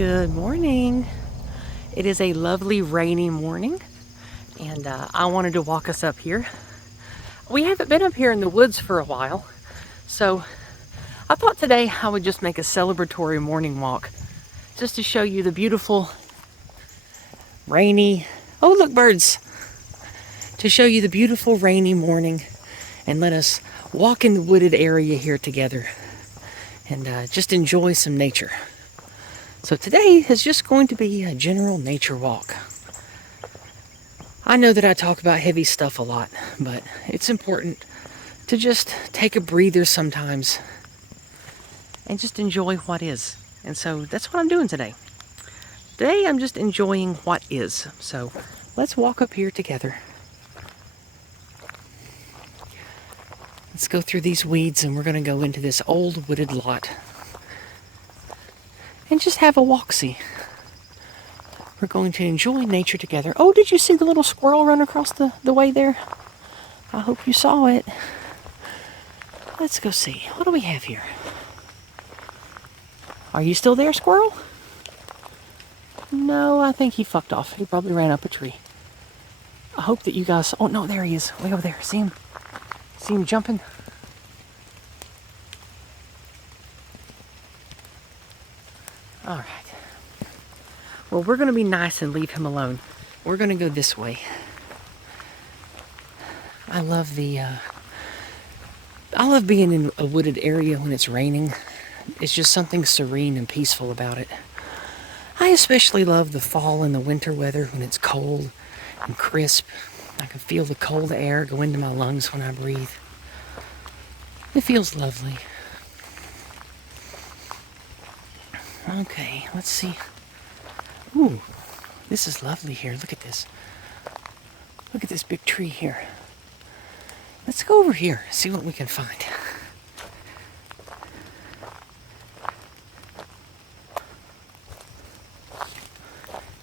Good morning. It is a lovely rainy morning, and I wanted to walk us up here. We haven't been up here in the woods for a while, so I thought today I would just make a celebratory morning walk just to show you the beautiful rainy, oh look, birds, to show you the beautiful rainy morning and let us walk in the wooded area here together and just enjoy some nature. So today is just going to be a general nature walk. I know that I talk about heavy stuff a lot, but it's important to just take a breather sometimes and just enjoy what is. And so that's what I'm doing today. Today I'm just enjoying what is. So let's walk up here together. Let's go through these weeds and we're going to go into this old wooded lot and just have a walk-see. We're going to enjoy nature together. Oh, did you see the little squirrel run across the way there? I hope you saw it. Let's go see. What do we have here? Are you still there, squirrel? No, I think he fucked off. He probably ran up a tree. I hope that you guys... Oh, no, there he is. Way over there. See him? See him jumping? All right. Well, we're going to be nice and leave him alone. We're going to go this way. I love being in a wooded area when it's raining. It's just something serene and peaceful about it. I especially love the fall and the winter weather when it's cold and crisp. I can feel the cold air go into my lungs when I breathe. It feels lovely. Okay, let's see. Ooh, this is lovely here. Look at this. Look at this big tree here. Let's go over here, see what we can find.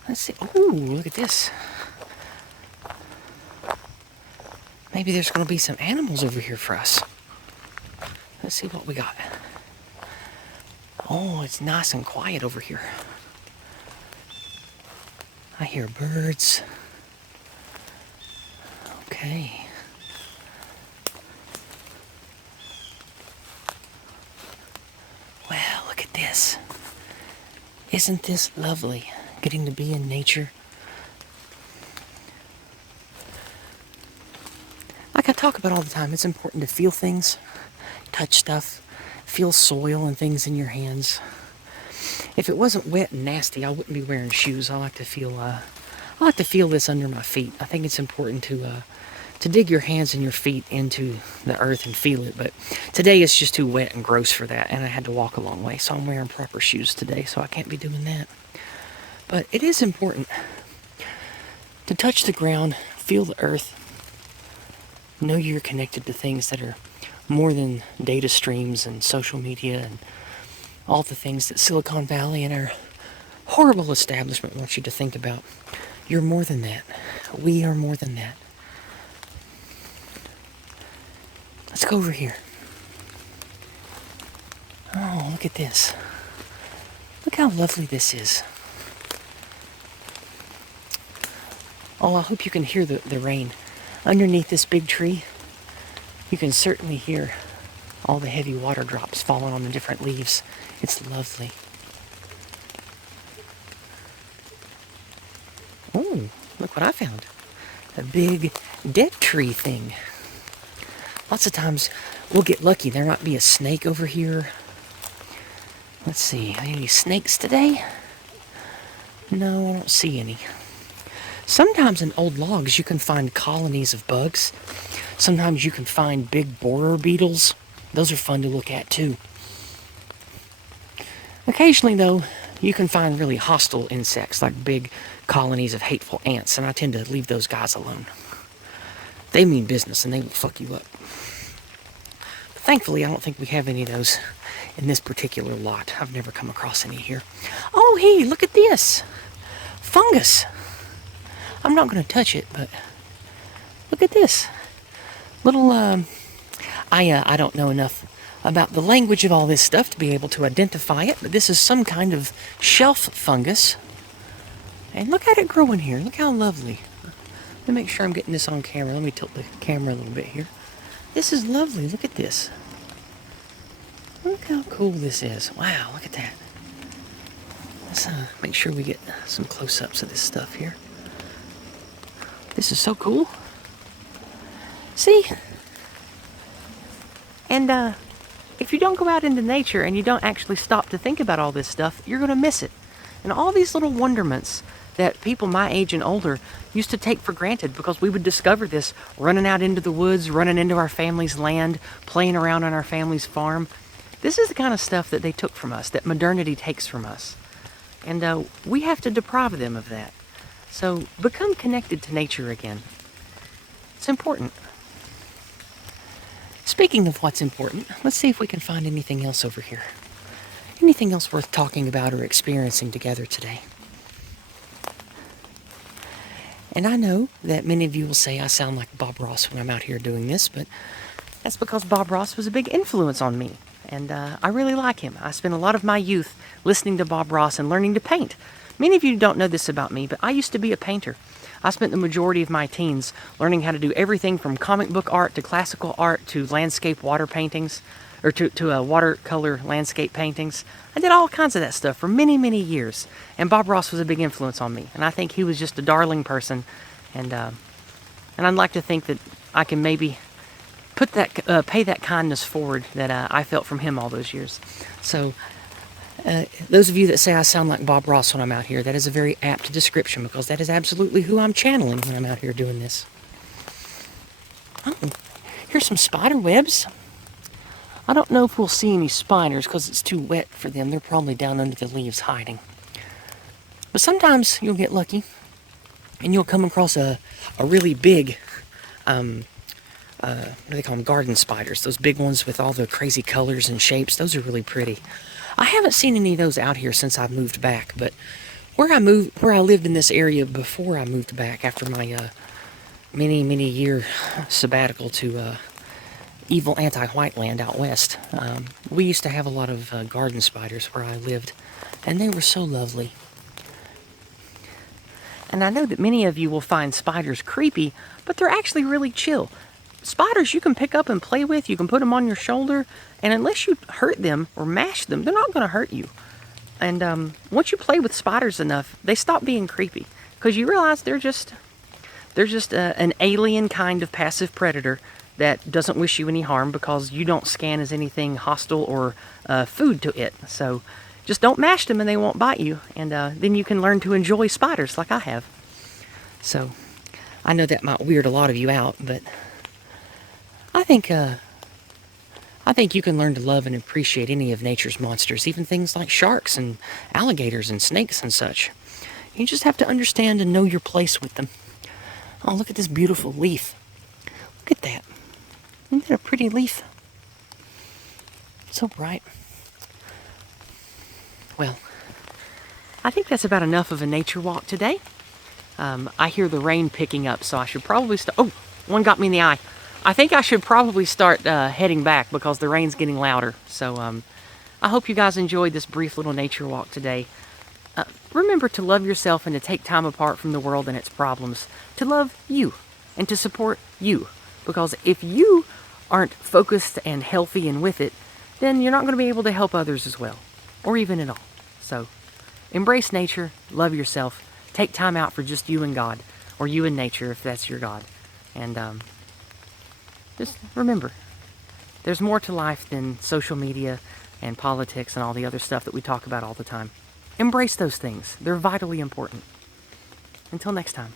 Let's see. Ooh, look at this. Maybe there's going to be some animals over here for us. Let's see what we got. Oh, it's nice and quiet over here. I hear birds. Okay. Well, look at this. Isn't this lovely, getting to be in nature? Like I talk about all the time, it's important to feel things, touch stuff, feel soil and things in your hands. If it wasn't wet and nasty, I wouldn't be wearing shoes. I like to feel this under my feet. I think it's important to dig your hands and your feet into the earth and feel it. But today it's just too wet and gross for that, and I had to walk a long way, so I'm wearing proper shoes today, so I can't be doing that. But it is important to touch the ground, feel the earth, know you're connected to things that are more than data streams and social media and all the things that Silicon Valley and our horrible establishment wants you to think about. You're more than that. We are more than that. Let's go over here. Oh, look at this. Look how lovely this is. Oh, I hope you can hear the rain. Underneath this big tree, you can certainly hear all the heavy water drops falling on the different leaves. It's lovely. Oh, look what I found. A big dead tree thing. Lots of times we'll get lucky. There might be a snake over here. Let's see, any snakes today? No, I don't see any. Sometimes in old logs you can find colonies of bugs. Sometimes you can find big borer beetles. Those are fun to look at too. Occasionally though, you can find really hostile insects like big colonies of hateful ants, and I tend to leave those guys alone. They mean business and they will fuck you up. But thankfully, I don't think we have any of those in this particular lot. I've never come across any here. Oh, hey, look at this. Fungus. I'm not going to touch it, but look at this. Little, I don't know enough about the language of all this stuff to be able to identify it, but this is some kind of shelf fungus. And look at it growing here. Look how lovely. Let me make sure I'm getting this on camera. Let me tilt the camera a little bit here. This is lovely. Look at this. Look how cool this is. Wow, look at that. Let's make sure we get some close-ups of this stuff here. This is so cool. See? And if you don't go out into nature and you don't actually stop to think about all this stuff, you're going to miss it. And all these little wonderments that people my age and older used to take for granted, because we would discover this running out into the woods, running into our family's land, playing around on our family's farm. This is the kind of stuff that they took from us, that modernity takes from us. And we have to deprive them of that. So become connected to nature again. It's important. Speaking of what's important, let's see if we can find anything else over here. Anything else worth talking about or experiencing together today? And I know that many of you will say I sound like Bob Ross when I'm out here doing this, but that's because Bob Ross was a big influence on me. And I really like him. I spent a lot of my youth listening to Bob Ross and learning to paint. Many of you don't know this about me, but I used to be a painter. I spent the majority of my teens learning how to do everything from comic book art to classical art to landscape water paintings, or to watercolor landscape paintings. I did all kinds of that stuff for many, many years. And Bob Ross was a big influence on me. And I think he was just a darling person. And I'd like to think that I can maybe put that, pay that kindness forward that I felt from him all those years. So those of you that say I sound like Bob Ross when I'm out here, that is a very apt description, because that is absolutely who I'm channeling when I'm out here doing this. Oh, here's some spider webs. I don't know if we'll see any spiders because it's too wet for them. They're probably down under the leaves hiding. But sometimes you'll get lucky and you'll come across a really big, what do they call them, garden spiders. Those big ones with all the crazy colors and shapes. Those are really pretty. I haven't seen any of those out here since I moved back, but where I lived in this area before I moved back after my many year sabbatical to evil anti-white land out west, we used to have a lot of garden spiders where I lived, and they were so lovely. And I know that many of you will find spiders creepy, but they're actually really chill. Spiders you can pick up and play with, you can put them on your shoulder, and unless you hurt them or mash them, they're not going to hurt you. And once you play with spiders enough, they stop being creepy, because you realize they're just an alien kind of passive predator that doesn't wish you any harm, because you don't scan as anything hostile or food to it. So just don't mash them and they won't bite you, and then you can learn to enjoy spiders like I have. So I know that might weird a lot of you out, but I think you can learn to love and appreciate any of nature's monsters, even things like sharks and alligators and snakes and such. You just have to understand and know your place with them. Oh, look at this beautiful leaf. Look at that. Isn't that a pretty leaf? So bright. Well, I think that's about enough of a nature walk today. I hear the rain picking up, so I should probably start. Oh, one got me in the eye. I think I should probably start heading back because the rain's getting louder. So I hope you guys enjoyed this brief little nature walk today. Remember to love yourself and to take time apart from the world and its problems to love you and to support you. Because if you aren't focused and healthy and with it, then you're not going to be able to help others as well, or even at all. So embrace nature, love yourself, take time out for just you and God, or you and nature if that's your God. And just remember, there's more to life than social media and politics and all the other stuff that we talk about all the time. Embrace those things. They're vitally important. Until next time.